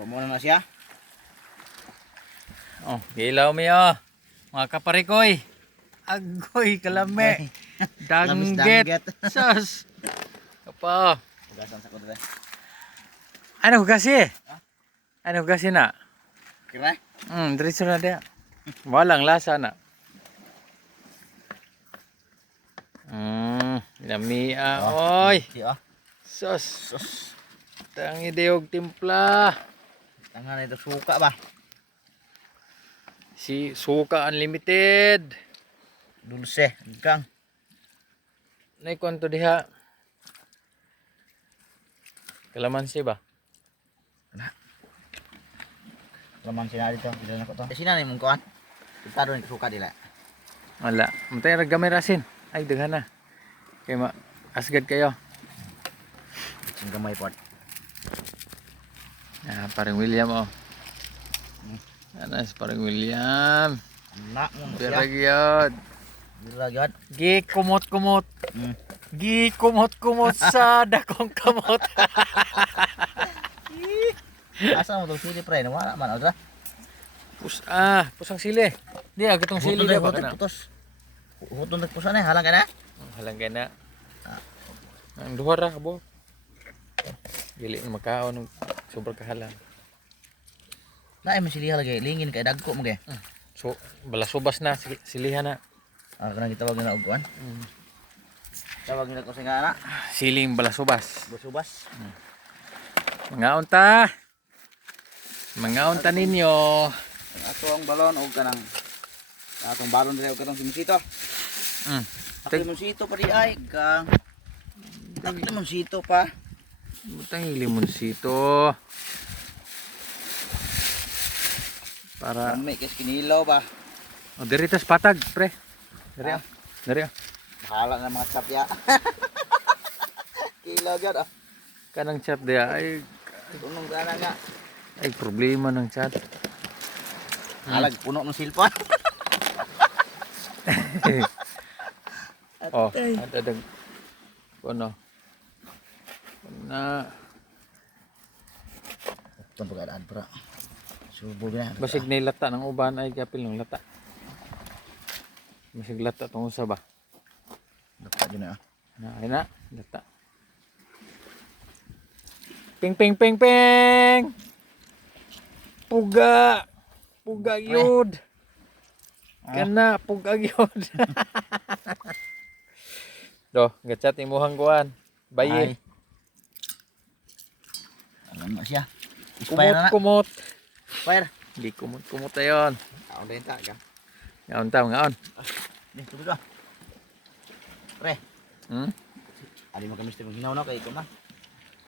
Bumo na siya. Oh, gilaw mi oh. Mga kaparikoy. Agoy kalame. Lamis Dangget. dangget. Sus. Apa? Ugasan sa kudo. Ano kasi? Ano kasi na? Kira? Diretso na dia. Walang lasa na. Lami oy. Di oh. Sus. Sus. Tangi deog timpla. Tangan itu suka ba? Si Suka Unlimited. Dulce, kang. Nay kwento diha. Kalamansi ba? Laman sina dito, dito na ko to. Sina ni mong kuan? Kita do ni suka dila. Wala. Mantay ra gamay rasin. Ay daghan na. Kay ma asgad kayo. Sing gamay pod. Parang William oh. Anas parang William. Nak mo Bira siya. gyud. Dila gad. Gi kumot-kumot. Gi kumot-kumot sa dakong kamot. Asa mo tong sili pre, wala man odra. Pusang sili. Di agatong sili na ba kana? Putos. Huton nagpusan eh, halang ka na? Halang gana. Ang duha ra kabo. Dili na makaon og sobrang kahalang. Lain man siliha lagi, lingin kay dagko mo kay. So balasubas na silihan na. Kana gitawag na uguan. Tawag nila ko sa nga na. Siling balasubas. Busubas. Mga unta. Mga unta ninyo. Ato ang balon og kanang atong balon dire og katong simusito. Simusito pa di ay kang simusito pa. Butang limonsito. Para May kes kinilaw ba. diritas patag, pre. Dari. Dari. Bahala na mga sapya. Kilaw gad ah. Kanang chat dia ay Tunong sana nga. ay problema ng chat. Halag puno ng silpon. Oh, ada dag kono. Na Ito pagkadaan pra. Subo na. basig na lata ng uban ay kapil ng lata. Basig lata tong usa ba? Dapat yun na. Ay na, lata. Ping ping ping ping. Puga. Puga yun. Kana puga yun. Do, gachat imuhang kuan. Bayi. Alam na siya. Inspire na na. Kumot. Fire. Di kumot ayon. Ako din ta ka. Ngaon ta, ngaon. Di tubig ka. Pre. Hmm? Ali mo kami sa hinaw na kay ikaw na.